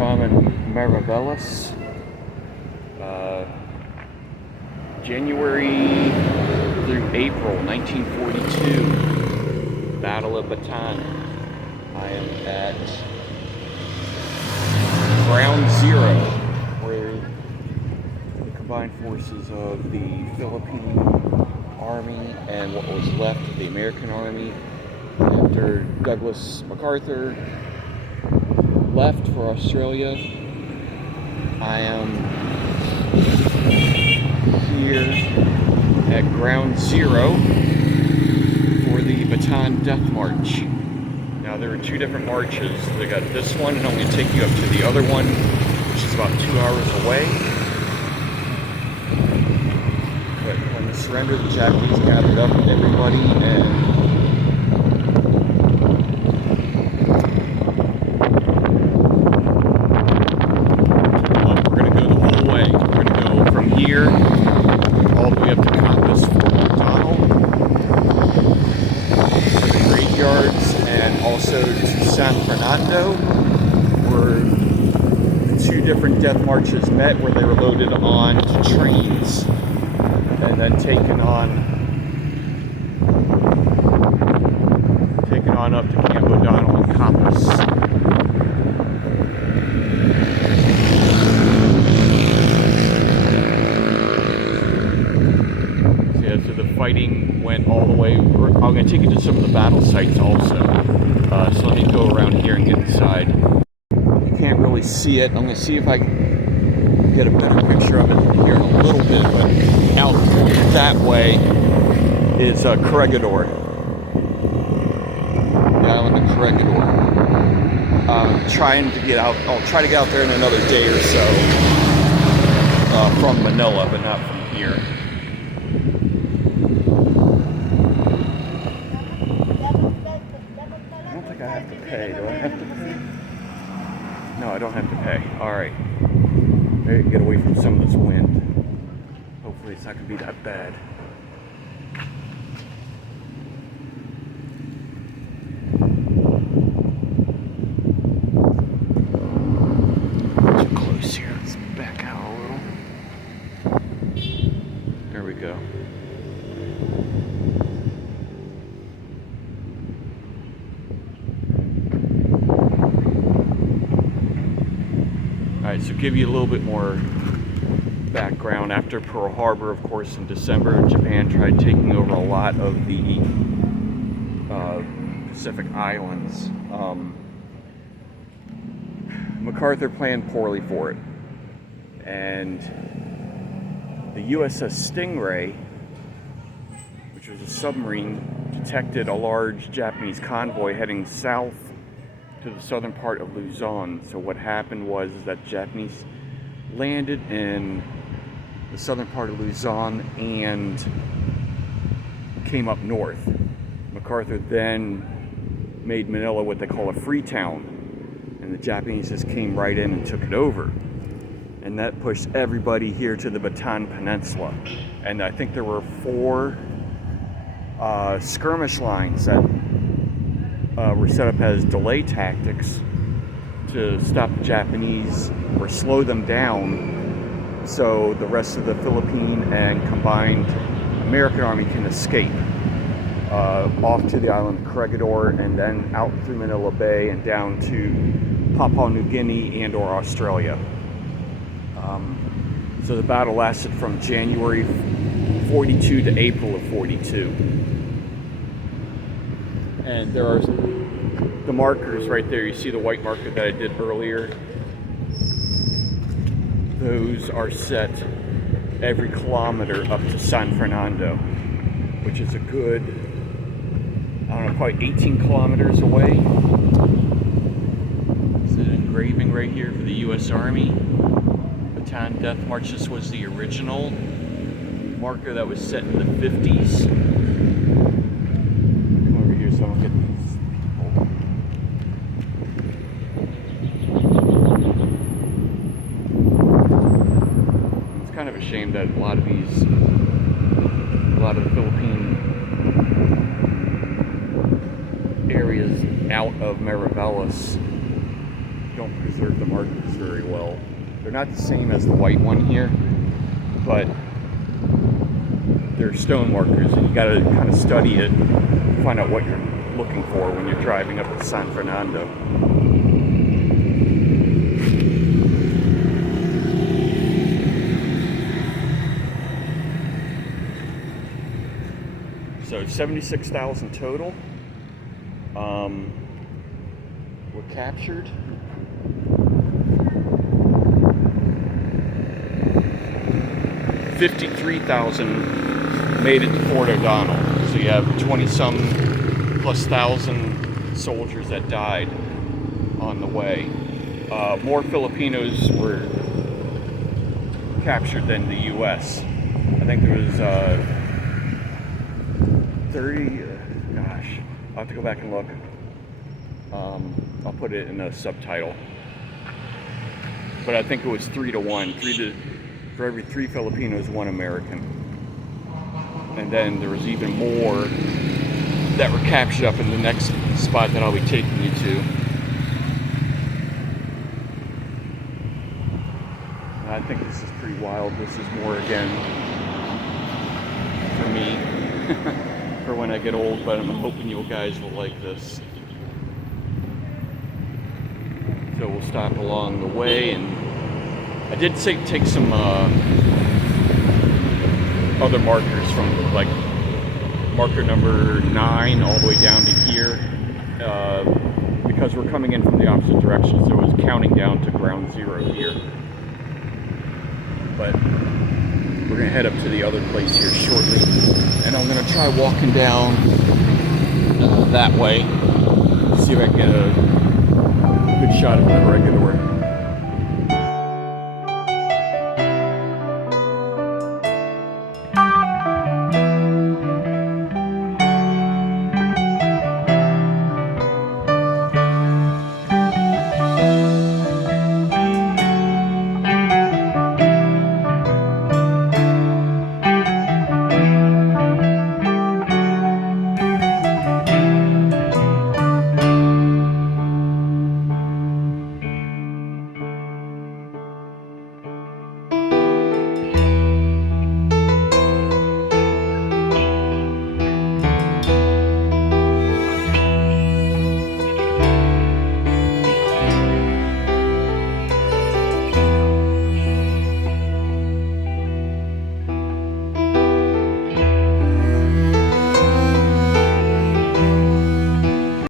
So I'm in Marivelis, January through April 1942, Battle of Bataan. I am at Ground Zero, where the combined forces of the Philippine Army and what was left of the American Army after Douglas MacArthur left for Australia. I am here at Ground Zero for the Bataan Death March. Now there are two different marches. They got this one, and I'm going to take you up to the other one, which is about 2 hours away. But when the surrender, the Japanese gathered up everybody and here all the way up to Compass Fort McDonald for the graveyards, and also to San Fernando, where the two different death marches met, where they were loaded on to trains and then taken on up to Camp O'Donnell and Compass. So the fighting went all the way. I'm going to take you to some of the battle sites also. So let me go around here and get inside. You can't really see it. I'm going to see if I can get a better picture of it here in a little bit. But out that way is Corregidor, the island of Corregidor. Trying to get out. I'll try to get out there in another day or so from Manila, but not from here. I have to pay. Do I have to pay? No, I don't have to pay. Alright. Maybe get away from some of this wind. Hopefully it's not going to be that bad. Too close here. Let's back out a little. There we go. Alright, so give you a little bit more background. After Pearl Harbor, of course, in December, Japan tried taking over a lot of the Pacific Islands. MacArthur planned poorly for it. And the USS Stingray, which was a submarine, detected a large Japanese convoy heading south to the southern part of Luzon. So what happened was that Japanese landed in the southern part of Luzon and came up north. MacArthur then made Manila what they call a free town, and the Japanese just came right in and took it over. And that pushed everybody here to the Bataan Peninsula. And I think there were 4 skirmish lines that were set up as delay tactics to stop the Japanese or slow them down so the rest of the Philippine and combined American Army can escape off to the island of Corregidor and then out through Manila Bay and down to Papua New Guinea and or Australia. So the battle lasted from January 42 to April of 42. And there are the markers right there. You see the white marker that I did earlier? Those are set every kilometer up to San Fernando, which is a good, I don't know, probably 18 kilometers away. It's an engraving right here for the U.S. Army. Bataan Death March. This was the original marker that was set in the 50s. Come over here so I don't get these people. It's kind of a shame that a lot of the Philippine areas out of Marivelis don't preserve the markers very well. They're not the same as the white one here, but they're stone markers, and you gotta kind of study it to find out what you're looking for when you're driving up to San Fernando. So 76,000 total were captured. 53,000 made it to Fort O'Donnell. So you have 20-some plus thousand soldiers that died on the way. More Filipinos were captured than the U.S. I think there was 30, gosh, I'll have to go back and look. I'll put it in a subtitle. But I think it was 3-to-1. For every 3 Filipinos, 1 American. And then there was even more that were captured up in the next spot that I'll be taking you to. And I think this is pretty wild. This is more, again, for me, for when I get old, but I'm hoping you guys will like this. So we'll stop along the way, and I did take some other markers from like marker number 9 all the way down to here, because we're coming in from the opposite direction, so it was counting down to ground zero here. But we're gonna head up to the other place here shortly, and I'm gonna try walking down that way, see if I can get a good shot of the regular